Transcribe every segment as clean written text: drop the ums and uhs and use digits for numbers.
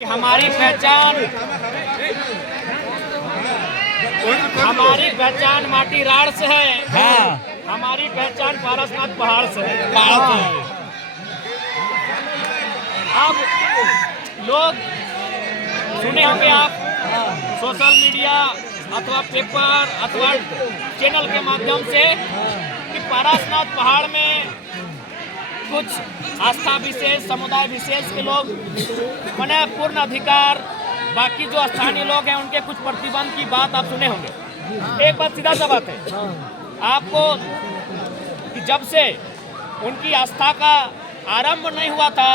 हमारी पहचान माटी राड़ से है। हाँ। हमारी पहचान पारसनाथ पहाड़ से है। अब लोग सुने होंगे आप सोशल मीडिया अथवा पेपर अथवा चैनल के माध्यम से कि पारसनाथ पहाड़ में कुछ आस्था विशेष समुदाय विशेष के लोग मने पूर्ण अधिकार, बाकी जो स्थानीय लोग हैं उनके कुछ प्रतिबंध की बात आप सुने होंगे। एक बात सीधा सा बात है आपको कि जब से उनकी आस्था का आरंभ नहीं हुआ था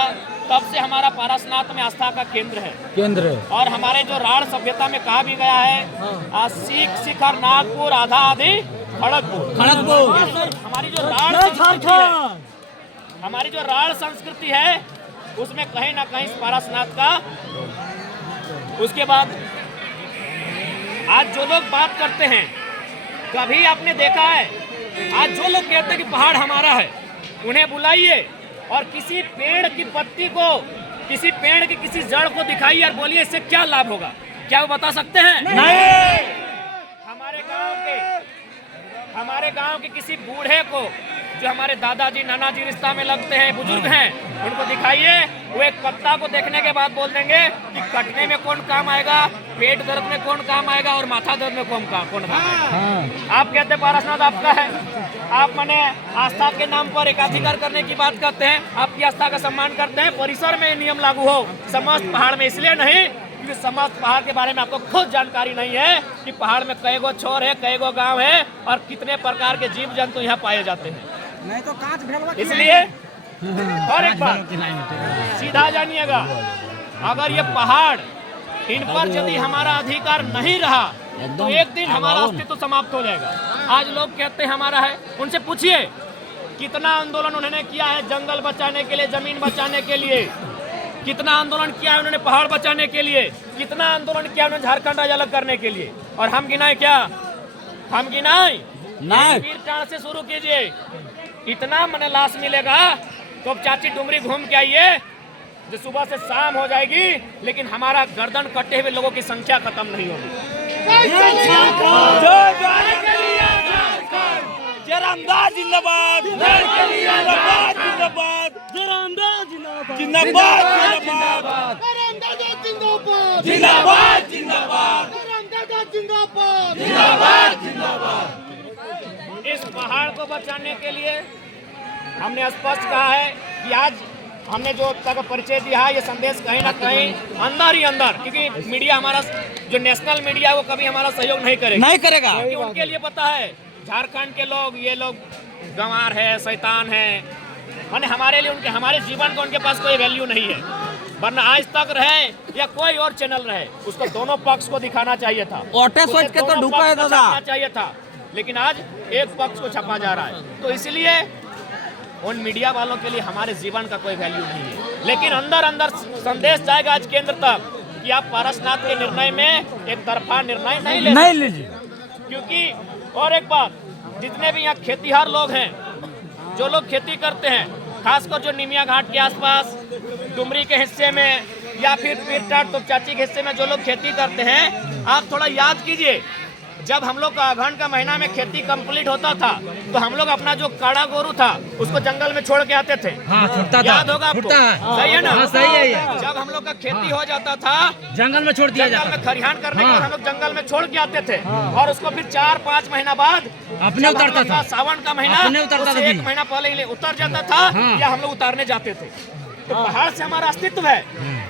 तब से हमारा पारसनाथ में आस्था का केंद्र है। और हमारे जो राड़ सभ्यता में कहा भी गया है सीख शिखर नागपुर आधा आदि खड़गपुर। हमारी जो राड़ संस्कृति है उसमें कहीं ना कहीं पारसनाथ का। उसके बाद आज जो लोग बात करते हैं, कभी आपने देखा है आज जो लोग कहते हैं कि पहाड़ हमारा है, उन्हें बुलाइए और किसी पेड़ की पत्ती को, किसी पेड़ की किसी जड़ को दिखाइए और बोलिए इससे क्या लाभ होगा। क्या वो बता सकते हैं? नहीं। हमारे गांव के किसी बूढ़े को जो हमारे दादाजी नानाजी रिश्ता में लगते हैं, बुजुर्ग हैं, उनको दिखाइए, वो एक पत्ता को देखने के बाद बोल देंगे कि कटने में कौन काम आएगा, पेट दर्द में कौन काम आएगा और माथा दर्द में कौन काम आएगा। आप कहते हैं पारसनाथ आपका है, आप मने आस्था के नाम पर एकाधिकार करने की बात करते हैं, आपकी आस्था का सम्मान करते हैं। परिसर में नियम लागू हो, समस्त पहाड़ में इसलिए नहीं क्योंकि समस्त पहाड़ के बारे में आपको खुद जानकारी नहीं है कि पहाड़ में कई गो छोर है, कई गो गाँव है और कितने प्रकार के जीव जंतु यहाँ पाए जाते हैं। नहीं तो कांच भेलवा। इसलिए और एक बात सीधा जानिएगा, अगर ये पहाड़ इन पर यदि हमारा अधिकार नहीं रहा तो एक दिन हमारा अस्तित्व समाप्त हो जाएगा। आज लोग कहते हैं हमारा है, उनसे पूछिए कितना आंदोलन उन्होंने किया है जंगल बचाने के लिए, जमीन बचाने के लिए, कितना आंदोलन किया है उन्होंने पहाड़ बचाने के लिए, कितना आंदोलन किया उन्होंने झारखंड राज्य अलग करने के लिए। और हम गिनाए क्या? हम गिनाए वीर से शुरू कीजिए, इतना मने लाश मिलेगा तो चाची डुमरी घूम के आइए, जो सुबह से शाम हो जाएगी लेकिन हमारा गर्दन कटे हुए लोगों की संख्या खत्म नहीं होगी। जिंदाबाद, इस पहाड़ को बचाने के लिए हमने स्पष्ट कहा है कि आज हमने जो तक परिचय दिया है, ये संदेश कहीं ना कहीं अंदर ही अंदर, क्योंकि मीडिया हमारा जो नेशनल मीडिया है वो कभी हमारा सहयोग नहीं करेगा, क्योंकि उनके लिए पता है झारखंड के लोग, ये लोग गंवार है, शैतान है, माने हमारे लिए हमारे जीवन का उनके पास कोई वैल्यू नहीं है। वरना आज तक रहे या कोई और चैनल रहे, उसको दोनों पक्ष को दिखाना चाहिए था, सोच के तो डूबा है दादा चाहिए था, लेकिन आज एक पक्ष को छपा जा रहा है। तो इसलिए उन मीडिया वालों के लिए हमारे जीवन का कोई वैल्यू नहीं है, लेकिन अंदर अंदर संदेश जाएगा आज केंद्र तक कि आप पारसनाथ के निर्णय में एक तरफा निर्णय नहीं लीजिए। क्योंकि और एक बात, जितने भी यहाँ खेतीहर लोग हैं, जो लोग खेती करते हैं, खासकर जो निमिया घाट के आसपास डुमरी के हिस्से में या फिर पीरटाट तोपचाची के हिस्से में जो लोग खेती करते हैं, आप थोड़ा याद कीजिए, जब हम लोग का अगहन का महीना में खेती कंप्लीट होता था तो हम लोग अपना जो काड़ा गोरू था उसको जंगल में छोड़ के आते थे। याद होगा आपको? सही है ना? सही है। जब हम लोग का खेती हो जाता था जंगल में छोड़ दिया जाता, जंगल में खरिहान करने के बाद हम लोग जंगल में छोड़ के आते थे और उसको फिर 4-5 महीना बाद अपने उतरता था। सावन का महीना उतरता था, 1 महीना पहले उतर जाता था या हम लोग उतारने जाते थे। तो पहाड़ से हमारा अस्तित्व है,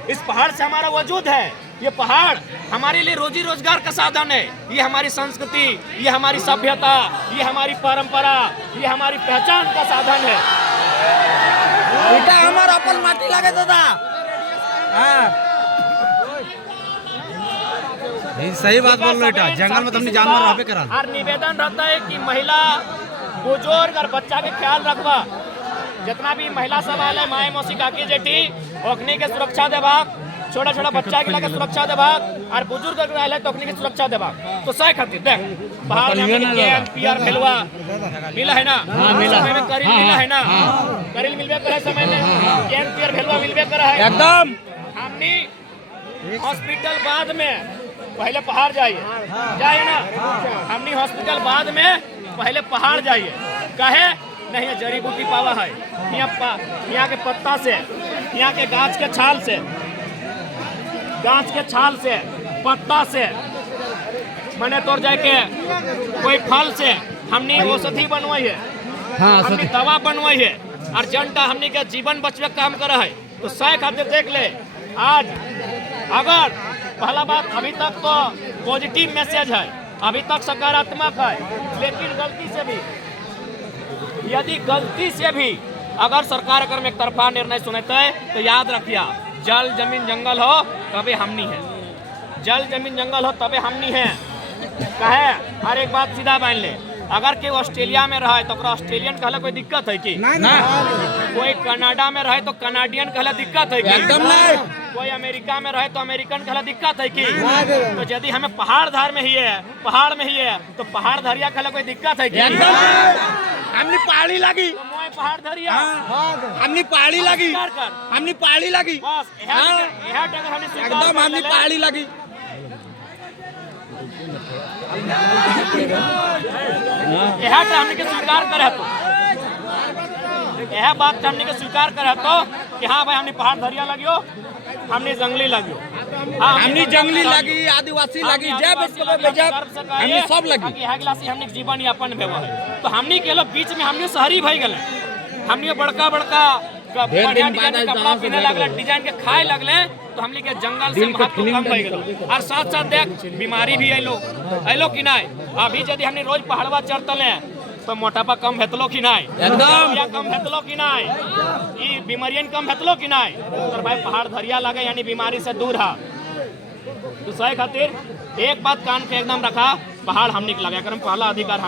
इस पहाड़ से हमारा वजूद है। ये पहाड़ हमारे लिए रोजी रोजगार का साधन है, ये हमारी संस्कृति, ये हमारी सभ्यता, ये हमारी परंपरा, ये हमारी पहचान का साधन है। बेटा हमारा अपन माटी लगे दादा। सही बात बोल रहे बेटा, जंगल में तुमने जानवर रहबे करा। और निवेदन रहता है कि महिला, बुजुर्ग और बच्चा के ख्याल रखबा, जितना भी महिला सवाल है, माए मौसी काकी जेठी ओखनी के सुरक्षा देबाक, छोटा छोटा बच्चा के लगे सुरक्षा देबाक और बुजुर्ग के तो ओखनी के सुरक्षा देबाक। तो सही खातिर देख पहाड़ में पीआर भेलवा मिला है ना, समय में करील मिला है ना, करील मिलबे करे समय में पीआर भेलवा मिलबे करे है एकदम। हमनी हॉस्पिटल बाद में, पहले पहाड़ जाइए, जाइए ना। हमनी हॉस्पिटल बाद में, पहले पहाड़ जाइए। कहे नहीं, जड़ी बूटी पावा है यहाँ के पत्ता से, यहाँ के गाछ के छाल से, पत्ता से, मने तोड़ जाए के कोई फल से हमने औषधि बनवाई है, हमने दवा बनवाई है, और जनता हमने के जीवन बचवे काम कर है। तो सही खातिर देख ले, आज अगर पहला बात, अभी तक तो पॉजिटिव मैसेज है, अभी तक सकारात्मक है, लेकिन यदि गलती से भी अगर सरकार अगर में एक तरफा निर्णय सुनते है तो याद रखिए, जल जमीन जंगल हो तबे हमनी है, जल जमीन जंगल हो तबे हमनी है। कहे हर एक बात सीधा मान ले, अगर कोई ऑस्ट्रेलिया में रहे तो ऑस्ट्रेलियन कहला कोई दिक्कत है कि ना? कोई कनाडा में रहे तो कनाडियन कहला दिक्कत है कि? एकदम नहीं। कोई अमेरिका में रहे तो अमेरिकन कहला दिक्कत है कि? तो यदि हमें पहाड़ धार में ही है, पहाड़ में ही है, तो पहाड़ धरिया कहला कोई दिक्कत है कि? हमने पहाड़ी लगी, तो मोय पहाड़ धरिया, हमने पहाड़ी लगी, कर हमने पहाड़ी लगी, बस यह टगर हमने स्वीकार एकदम कर हमने लेले। पहाड़ी लगी। यह हमने के स्वीकार करे तो, यह बात हमने के स्वीकार करे तो कि हाँ भाई हमने पहाड़ धरिया लगियो, हमने जंगली लगियो, हमने जंगली लगी, आदिवासी लगी, हमने सब लगी। यह गिलासी हमने जीवन यापन भेवा है। तो हमने के लोग बीच में हमने शहरी भई गए, हमने बड़का बड़का बढ़िया डिजाइन के कपड़ा पहने लगले, डिजाइन के खाए लगले, तो हमने के जंगल से महत्व कम भई गेल। और साथ साथ देख बीमारी भी आइलो कि नहीं। अभी यदि हमने रोज पहाड़वा चढ़तले तो मोटापा कम हेतलो कि नहीं, एकदम कम हेतलो कि नहीं, ई बीमारियन कम हेतलो कि नहीं। तो भाई पहाड़ धरिया लगे यानी बीमारी से दूर है। तो सही खातिर एक बात कान पे एकदम रखा, पहाड़ हमने के लगे, पहला अधिकार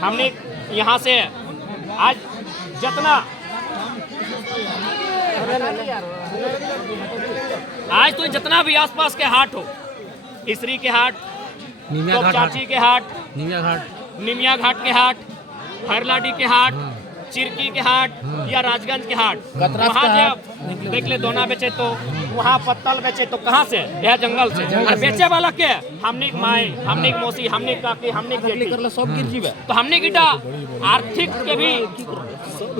हमने यहाँ से आज जितना आज तो जितना भी आसपास के हाट हो, इसरी के हाट, चाची के हाट, निमिया घाट के हाट, हरलाडी के हाट, चिरकी के हाट या राजगंज के हाट, वहाँ जब देख ले दोना बेचे तो वहाँ पत्तल बेचे तो कहाँ से? यह जंगल से। और बेचे वाला के हमने माई, हमने मौसी, हमने काकी, हमने सब गिर जीवे। तो हमने गिटा आर्थिक के भी,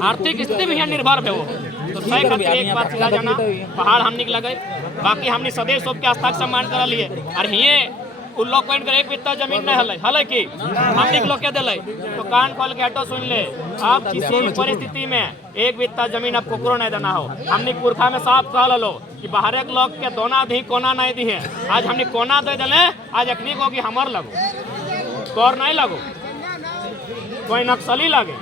आर्थिक स्थिति भी यहाँ निर्भर है वो। तो सही खातिर एक बात सीधा जाना, पहाड़ हमने लगे, बाकी हमने सदैव सबके आस्था का सम्मान करा लिए। और ये उन लोग को इनकर एक बित्ता जमीन नहीं हल की हमने लोग के दिले। तो कान खोल के हटो सुन ले, आप किसी भी परिस्थिति में एक बित्ता जमीन आप कोकरो नहीं देना हो। हमने पुरखा में साफ कह लो कि बाहर एक लोग के दोना दी कोना नहीं दी है, आज हमने कोना दे दिले, आज अखनी को कि हमार लगो, तोर नहीं लगो, कोई नक्सली लगे,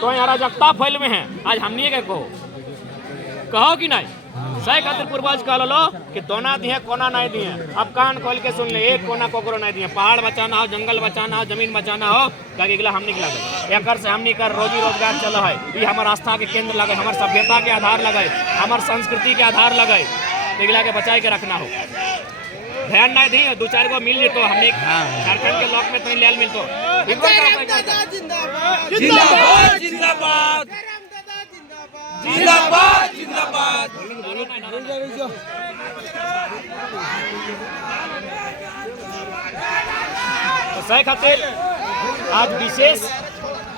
कोई अराजकता फैल में है, आज हमने के कहो कि नहीं। सही खातिर पूर्वज कह लो कि दोना दिए कोना नहीं दिए। अब कान खोल के सुन ले, एक कोना कोकरो नहीं दिए। पहाड़ बचाना हो, जंगल बचाना हो, जमीन बचाना हो, क्या हम निकला गए। एक से हम निकर रोजी रोजगार चल है, ये हमारे आस्था के केंद्र लगे, हमारे सभ्यता के आधार लगे, हमारे संस्कृति के आधार लगे, निकला के बचाई के रखना हो। ध्यान नहीं दी, दो चार गो मिल जेतो, हमने झारखंड के लोक में तो लेल मिलतो। जिंदाबाद जिंदाबाद जिंदाबाद जिंदाबाद। सही खातिर आज विशेष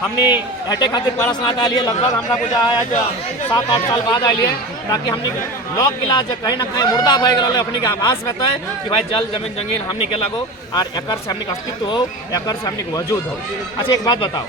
हमने हटे खातिर प्रश्न आ लिए, लगभग हमरा पूजा आज 7-8 साल बाद आइए, ताकि हमने लोक इलाज कहीं ना कहीं मुर्दा भय गए अपने के आभास में है कि भाई जल जमीन जंगीन हमने के लगो और एक से हमने अस्तित्व हो, एक से हमने वजूद हो। अच्छा एक बात बताओ,